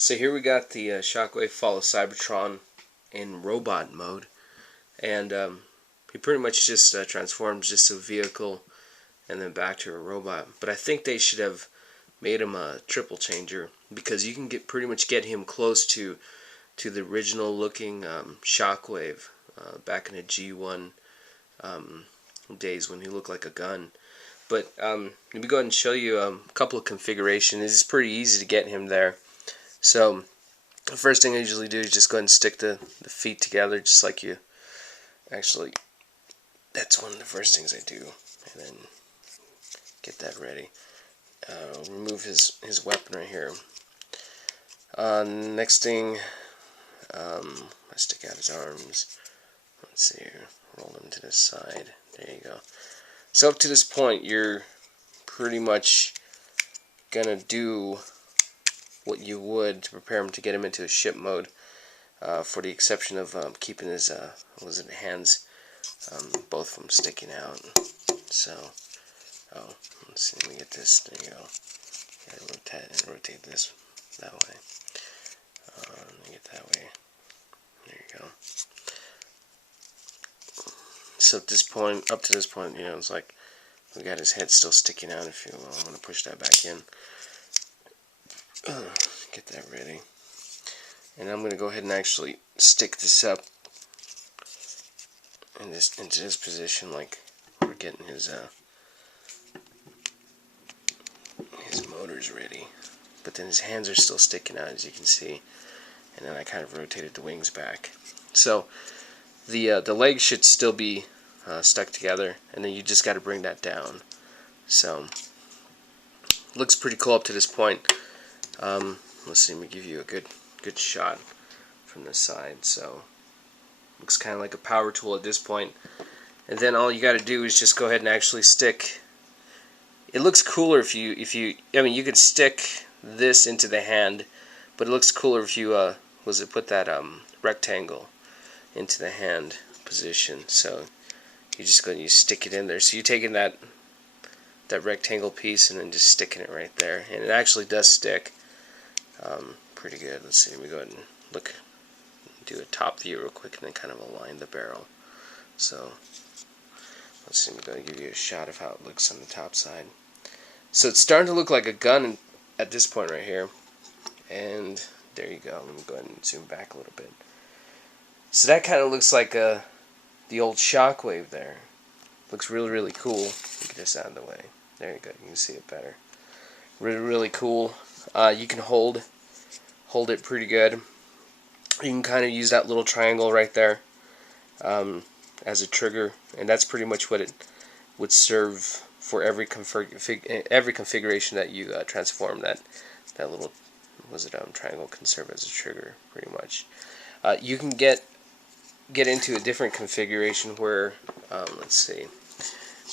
So here we got the Shockwave Fall of Cybertron in robot mode, and he pretty much just transforms just a vehicle and then back to a robot. But I think they should have made him a triple changer, because you can pretty much get him close to the original looking Shockwave back in the G1 days when he looked like a gun. But let me go ahead and show you a couple of configurations. It's pretty easy to get him there. So the first thing I usually do is just go ahead and stick the feet together, just like you actually, that's one of the first things I do. And then get that ready. Remove his weapon right here. Next thing, I stick out his arms. Let's see here, roll him to the side. There you go. So up to this point, you're pretty much gonna do what you would to prepare him to get him into a ship mode, for the exception of keeping his hands, both of them sticking out. So, let's see, let me get this. There you go. Gotta rotate this that way. Let me get that way. There you go. So at this point, up to this point, you know, it's like we got his head still sticking out, if you will. I'm gonna push that back in. Get that ready, and I'm going to go ahead and actually stick this up into this position, like we're getting his motors ready. But then his hands are still sticking out, as you can see, and then I kind of rotated the wings back. So the legs should still be stuck together, and then you just got to bring that down. So looks pretty cool up to this point. Let's see, let me give you a good shot from this side. So looks kind of like a power tool at this point. And then all you got to do is just go ahead and actually stick. It looks cooler if you I mean, you could stick this into the hand, but it looks cooler if you put that rectangle into the hand position. So you just go and you stick it in there. So you're taking that rectangle piece and then just sticking it right there, and it actually does stick pretty good. Let's see, we go ahead and do a top view real quick and then kind of align the barrel. So let's see, we're going to give you a shot of how it looks on the top side. So it's starting to look like a gun at this point right here, and there you go. Let me go ahead and zoom back a little bit. So that kind of looks like the old Shockwave there. Looks really cool. Get this out of the way. There you go. You can see it better. Really cool. You can hold it pretty good. You can kind of use that little triangle right there as a trigger, and that's pretty much what it would serve for every configuration that you transform. That little triangle can serve as a trigger, pretty much. You can get into a different configuration where let's see,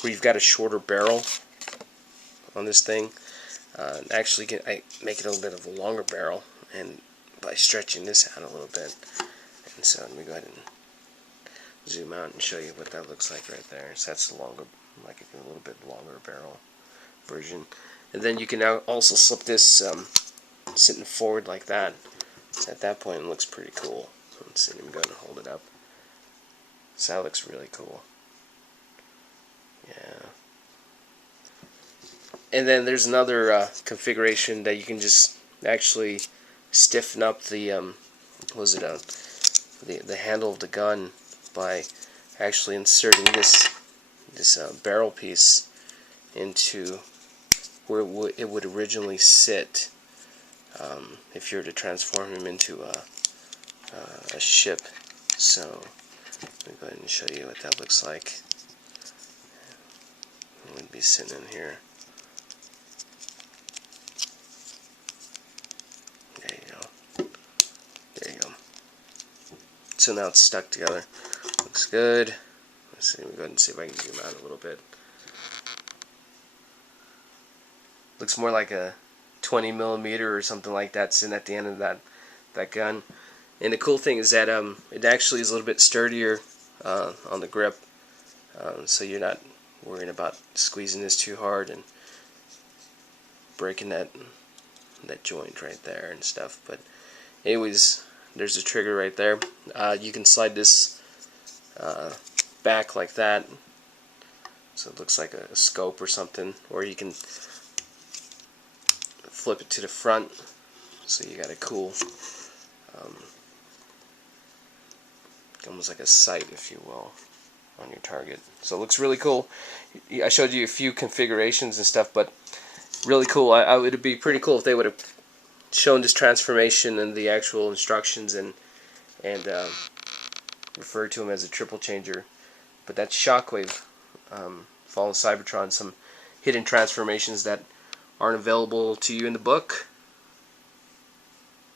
where you've got a shorter barrel on this thing. Actually, I make it a little bit of a longer barrel, and by stretching this out a little bit. And so let me go ahead and zoom out and show you what that looks like right there. So that's a longer, like a little bit longer barrel version. And then you can now also slip this sitting forward like that. So at that point, it looks pretty cool. Let's see, let me go ahead and hold it up. So that looks really cool. Yeah. And then there's another configuration that you can just actually stiffen up the the handle of the gun by actually inserting this barrel piece into where it would originally sit if you were to transform him into a ship. So let me go ahead and show you what that looks like. It would be sitting in here. So now it's stuck together. Looks good. Let's see, we'll go ahead and see if I can zoom out a little bit. Looks more like a 20mm or something like that sitting at the end of that gun. And the cool thing is that it actually is a little bit sturdier on the grip, so you're not worrying about squeezing this too hard and breaking that that joint right there and stuff. But anyways, there's a trigger right there. You can slide this back like that, so it looks like a scope or something, or you can flip it to the front, so you got a cool, almost like a sight, if you will, on your target. So it looks really cool. I showed you a few configurations and stuff, but really cool. It would be pretty cool if they would have shown this transformation and the actual instructions and referred to them as a triple changer. But that's Shockwave, Fall of Cybertron, some hidden transformations that aren't available to you in the book.